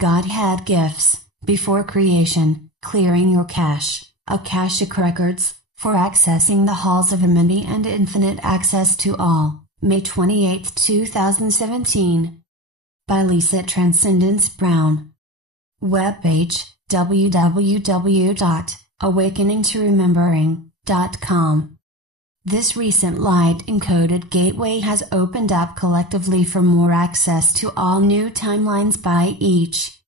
Godhead gifts, before creation, clearing your cache, Akashic records, for accessing the halls of Amenti and infinite access to all, May 28, 2017. By Lisa Transcendence Brown. Webpage, www.awakeningtoremembering.com. This recent Light Encoded Gateway has opened up collectively for more access to all new timelines by each.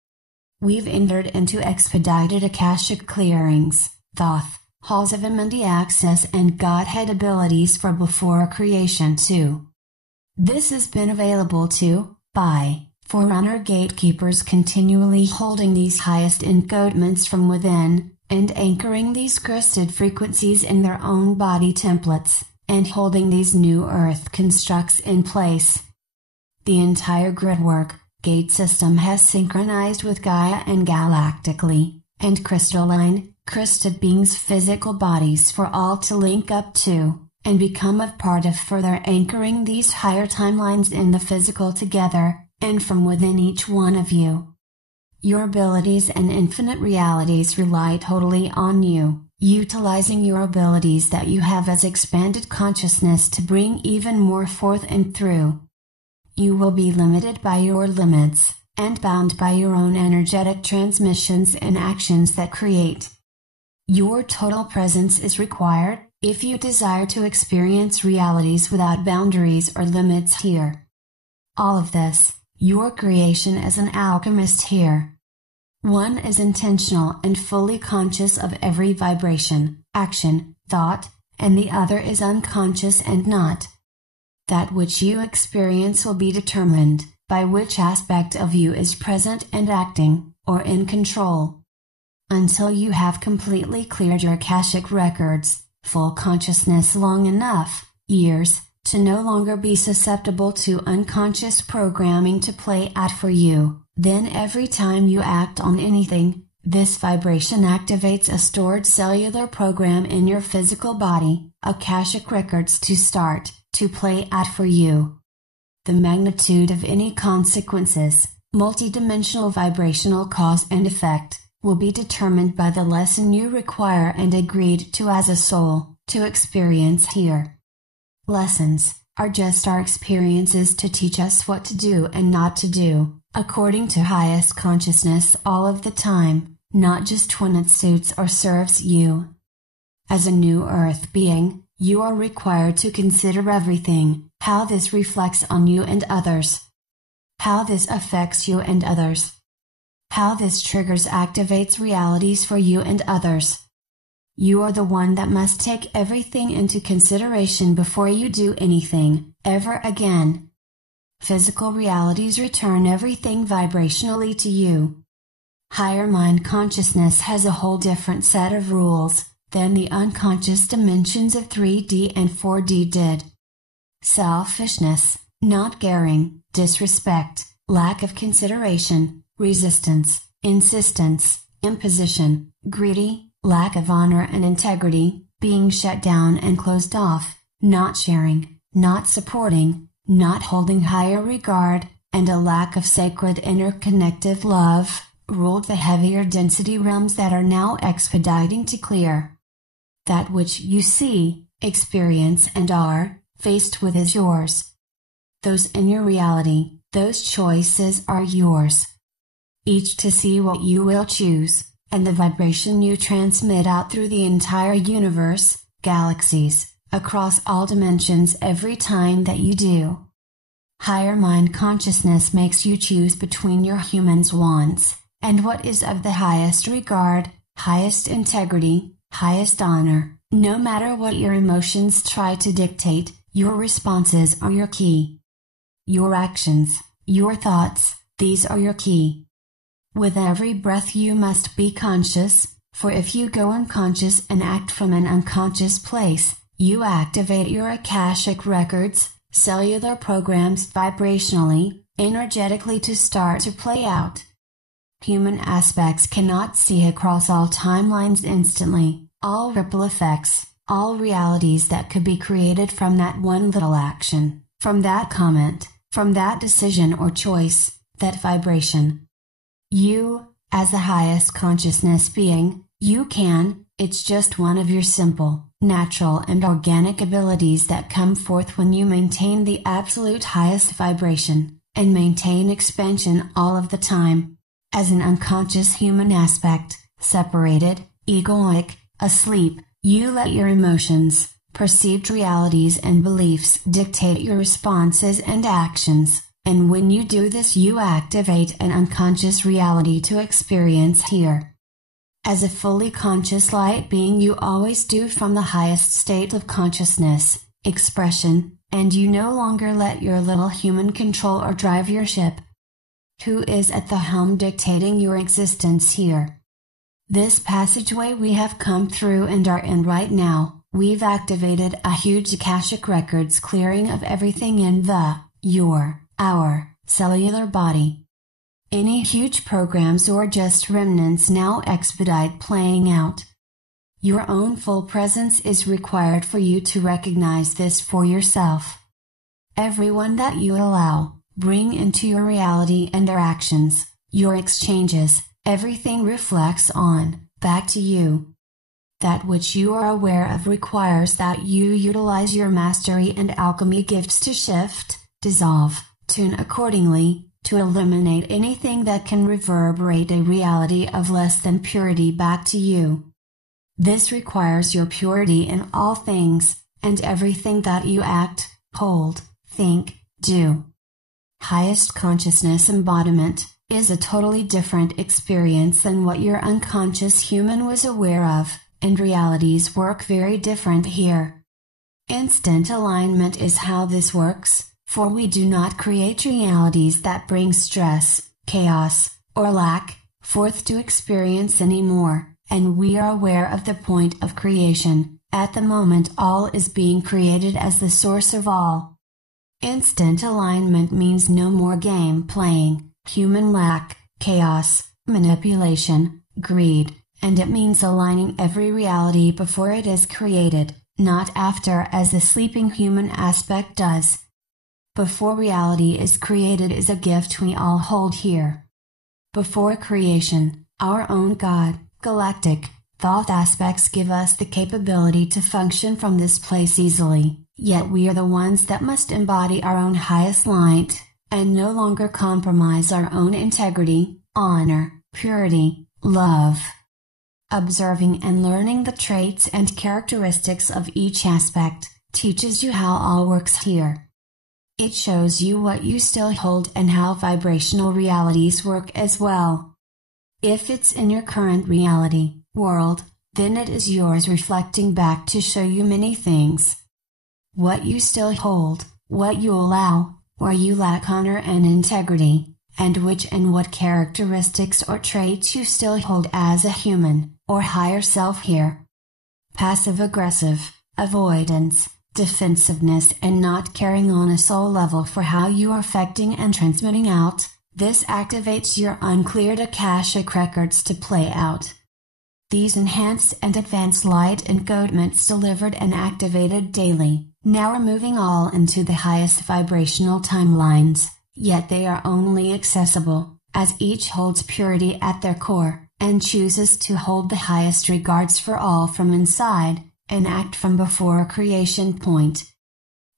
We've entered into Expedited Askashic Clearings, Thoth, Halls of Amenti access and Godhead abilities for before creation too. This has been available to, by, Forerunner Gatekeepers continually holding these highest encodements from within, and anchoring these crysted frequencies in their own body templates, and holding these new earth constructs in place. The entire gridwork, gate system has synchronized with Gaia and Galactically, and Crystalline, crysted beings' physical bodies for all to link up to, and become a part of, further anchoring these higher timelines in the physical together, and from within each one of you. Your abilities and infinite realities rely totally on you, utilizing your abilities that you have as expanded consciousness to bring even more forth and through. You will be limited by your limits, and bound by your own energetic transmissions and actions that create. Your total presence is required, if you desire to experience realities without boundaries or limits here. All of this, your creation as an alchemist here. One is intentional and fully conscious of every vibration, action, thought, and the other is unconscious and not. That which you experience will be determined by which aspect of you is present and acting, or in control. Until you have completely cleared your Akashic records, full consciousness long enough, years, to no longer be susceptible to unconscious programming to play out for you, then every time you act on anything, this vibration activates a stored cellular program in your physical body, Akashic records to start, to play out for you. The magnitude of any consequences, multidimensional vibrational cause and effect, will be determined by the lesson you require and agreed to as a soul, to experience here. Lessons are just our experiences to teach us what to do and not to do, according to highest consciousness all of the time, not just when it suits or serves you. As a new earth being, you are required to consider everything, how this reflects on you and others, how this affects you and others, how this triggers activates realities for you and others. You are the one that must take everything into consideration before you do anything, ever again. Physical realities return everything vibrationally to you. Higher mind consciousness has a whole different set of rules than the unconscious dimensions of 3D and 4D did. Selfishness, not caring, disrespect, lack of consideration, resistance, insistence, imposition, greedy, lack of honor and integrity, being shut down and closed off, not sharing, not supporting, not holding higher regard, and a lack of sacred interconnected love, ruled the heavier density realms that are now expediting to clear. That which you see, experience and are faced with is yours. Those in your reality, those choices are yours. Each to see what you will choose, and the vibration you transmit out through the entire universe, galaxies, across all dimensions every time that you do. Higher mind consciousness makes you choose between your human's wants, and what is of the highest regard, highest integrity, highest honor. No matter what your emotions try to dictate, your responses are your key. Your actions, your thoughts, these are your key. With every breath you must be conscious, for if you go unconscious and act from an unconscious place, you activate your Akashic records, cellular programs vibrationally, energetically to start to play out. Human aspects cannot see across all timelines instantly, all ripple effects, all realities that could be created from that one little action, from that comment, from that decision or choice, that vibration. You, as the highest consciousness being, you can, it's just one of your simple, natural and organic abilities that come forth when you maintain the absolute highest vibration, and maintain expansion all of the time. As an unconscious human aspect, separated, egoic, asleep, you let your emotions, perceived realities and beliefs dictate your responses and actions, and when you do this you activate an unconscious reality to experience here. As a fully conscious light being you always do from the highest state of consciousness, expression, and you no longer let your little human control or drive your ship. Who is at the helm dictating your existence here? This passageway we have come through and are in right now, we've activated a huge Akashic Records clearing of everything in our cellular body. Any huge programs or just remnants now expedite playing out. Your own full presence is required for you to recognize this for yourself. Everyone that you allow, bring into your reality and their actions, your exchanges, everything reflects on, back to you. That which you are aware of requires that you utilize your mastery and alchemy gifts to shift, dissolve, tune accordingly, to eliminate anything that can reverberate a reality of less than purity back to you. This requires your purity in all things, and everything that you act, hold, think, do. Highest consciousness embodiment is a totally different experience than what your unconscious human was aware of, and realities work very different here. Instant alignment is how this works, for we do not create realities that bring stress, chaos, or lack forth to experience anymore, and we are aware of the point of creation. At the moment all is being created as the source of all. Instant alignment means no more game playing, human lack, chaos, manipulation, greed, and it means aligning every reality before it is created, not after as the sleeping human aspect does. Before reality is created is a gift we all hold here. Before creation, our own God, galactic, Thoth aspects give us the capability to function from this place easily, yet we are the ones that must embody our own highest light, and no longer compromise our own integrity, honor, purity, love. Observing and learning the traits and characteristics of each aspect teaches you how all works here. It shows you what you still hold and how vibrational realities work as well. If it's in your current reality, world, then it is yours reflecting back to show you many things. What you still hold, what you allow, where you lack honor and integrity, and which and what characteristics or traits you still hold as a human, or higher self here. Passive-aggressive, avoidance, defensiveness and not caring on a soul level for how you are affecting and transmitting out, this activates your uncleared Akashic records to play out. These enhanced and advanced light encodements delivered and activated daily, now are moving all into the highest vibrational timelines, yet they are only accessible, as each holds purity at their core, and chooses to hold the highest regards for all from inside, and act from before a creation point.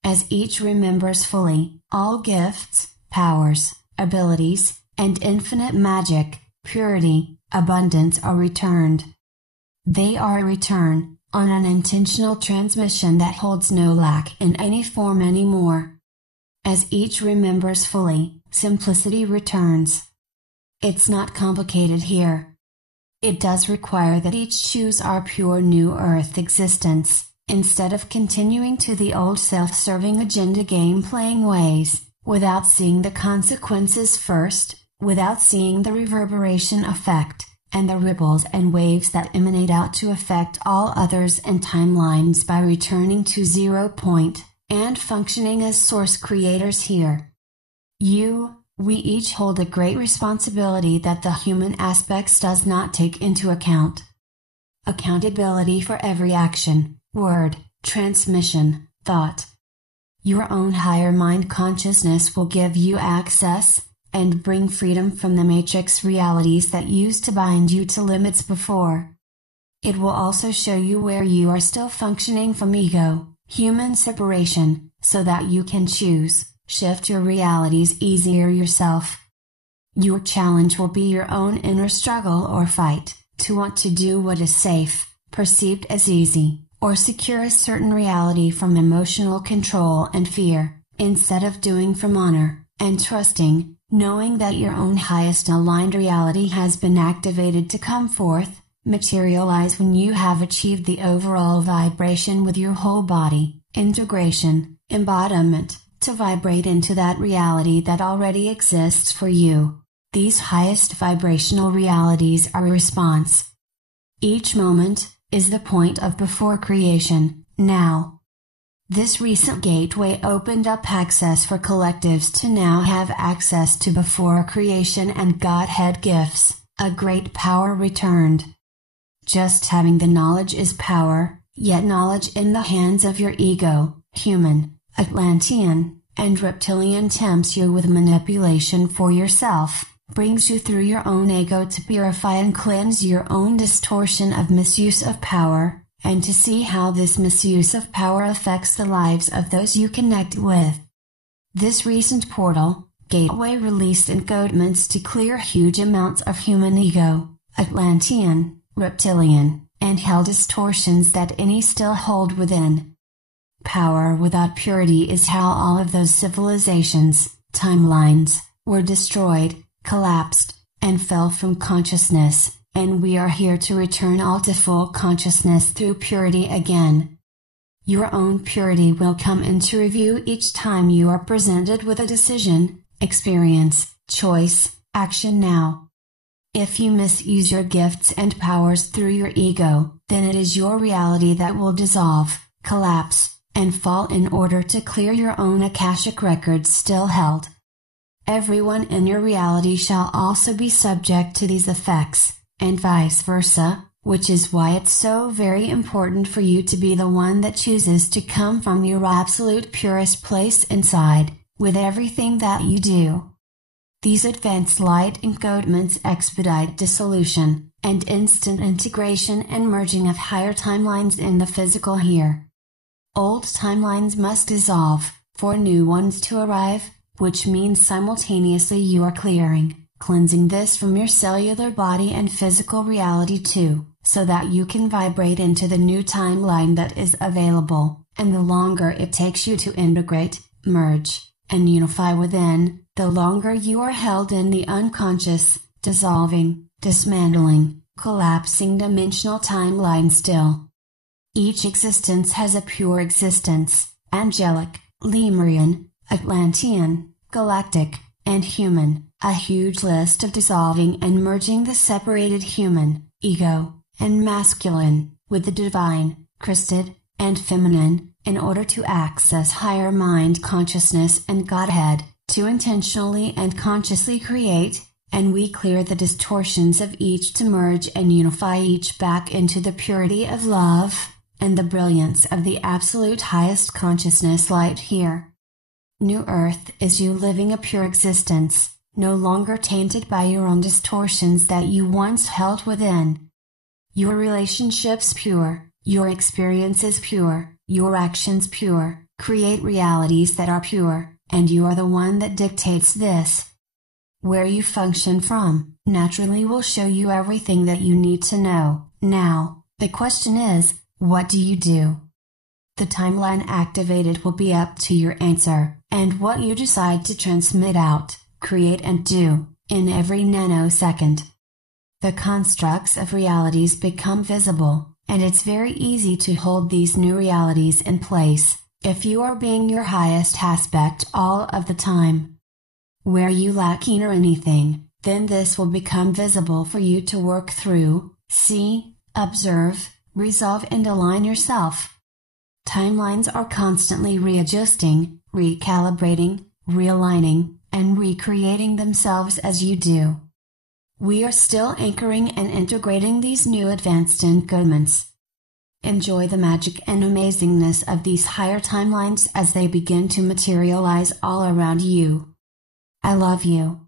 As each remembers fully, all gifts, powers, abilities, and infinite magic, purity, abundance are returned. They are a return, on an intentional transmission that holds no lack in any form anymore. As each remembers fully, simplicity returns. It's not complicated here. It does require that each choose our pure new earth existence, instead of continuing to the old self-serving agenda game-playing ways, without seeing the consequences first, without seeing the reverberation effect, and the ripples and waves that emanate out to affect all others and timelines by returning to 0 point, and functioning as source creators here. We each hold a great responsibility that the human aspects does not take into account. Accountability for every action, word, transmission, thought. Your own higher mind consciousness will give you access, and bring freedom from the matrix realities that used to bind you to limits before. It will also show you where you are still functioning from ego, human separation, so that you can choose, shift your realities easier yourself. Your challenge will be your own inner struggle or fight, to want to do what is safe, perceived as easy, or secure a certain reality from emotional control and fear, instead of doing from honor, and trusting, knowing that your own highest aligned reality has been activated to come forth, materialize when you have achieved the overall vibration with your whole body, integration, embodiment, to vibrate into that reality that already exists for you. These highest vibrational realities are a response. Each moment is the point of before creation, now. This recent gateway opened up access for collectives to now have access to before creation and Godhead gifts, a great power returned. Just having the knowledge is power, yet knowledge in the hands of your ego, human, Atlantean, and reptilian tempts you with manipulation for yourself, brings you through your own ego to purify and cleanse your own distortion of misuse of power, and to see how this misuse of power affects the lives of those you connect with. This recent portal, gateway released encodements to clear huge amounts of human ego, Atlantean, reptilian, and hell distortions that any still hold within. Power without purity is how all of those civilizations, timelines, were destroyed, collapsed, and fell from consciousness, and we are here to return all to full consciousness through purity again. Your own purity will come into review each time you are presented with a decision, experience, choice, action now. If you misuse your gifts and powers through your ego, then it is your reality that will dissolve, collapse, and fall in order to clear your own Akashic records still held. Everyone in your reality shall also be subject to these effects, and vice versa, which is why it's so very important for you to be the one that chooses to come from your absolute purest place inside, with everything that you do. These advanced light encodements expedite dissolution, and instant integration and merging of higher timelines in the physical here. Old timelines must dissolve, for new ones to arrive, which means simultaneously you are clearing, cleansing this from your cellular body and physical reality too, so that you can vibrate into the new timeline that is available, and the longer it takes you to integrate, merge, and unify within, the longer you are held in the unconscious, dissolving, dismantling, collapsing dimensional timeline still. Each existence has a pure existence, angelic, Lemurian, Atlantean, galactic, and human, a huge list of dissolving and merging the separated human, ego, and masculine, with the divine, Christed, and feminine, in order to access higher mind consciousness and Godhead, to intentionally and consciously create, and we clear the distortions of each to merge and unify each back into the purity of love, and the brilliance of the absolute highest consciousness light here. New Earth is you living a pure existence, no longer tainted by your own distortions that you once held within. Your relationships pure, your experiences pure, your actions pure, create realities that are pure, and you are the one that dictates this. Where you function from, naturally will show you everything that you need to know. Now, the question is, what do you do? The timeline activated will be up to your answer, and what you decide to transmit out, create and do, in every nanosecond. The constructs of realities become visible, and it's very easy to hold these new realities in place, if you are being your highest aspect all of the time. Where you lack or anything, then this will become visible for you to work through, see, observe, resolve and align yourself. Timelines are constantly readjusting, recalibrating, realigning, and recreating themselves as you do. We are still anchoring and integrating these new advanced encodements. Enjoy the magic and amazingness of these higher timelines as they begin to materialize all around you. I love you.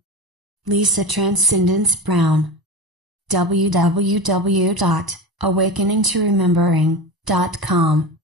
Lisa Transcendence Brown. www.awakeningtoremembering.com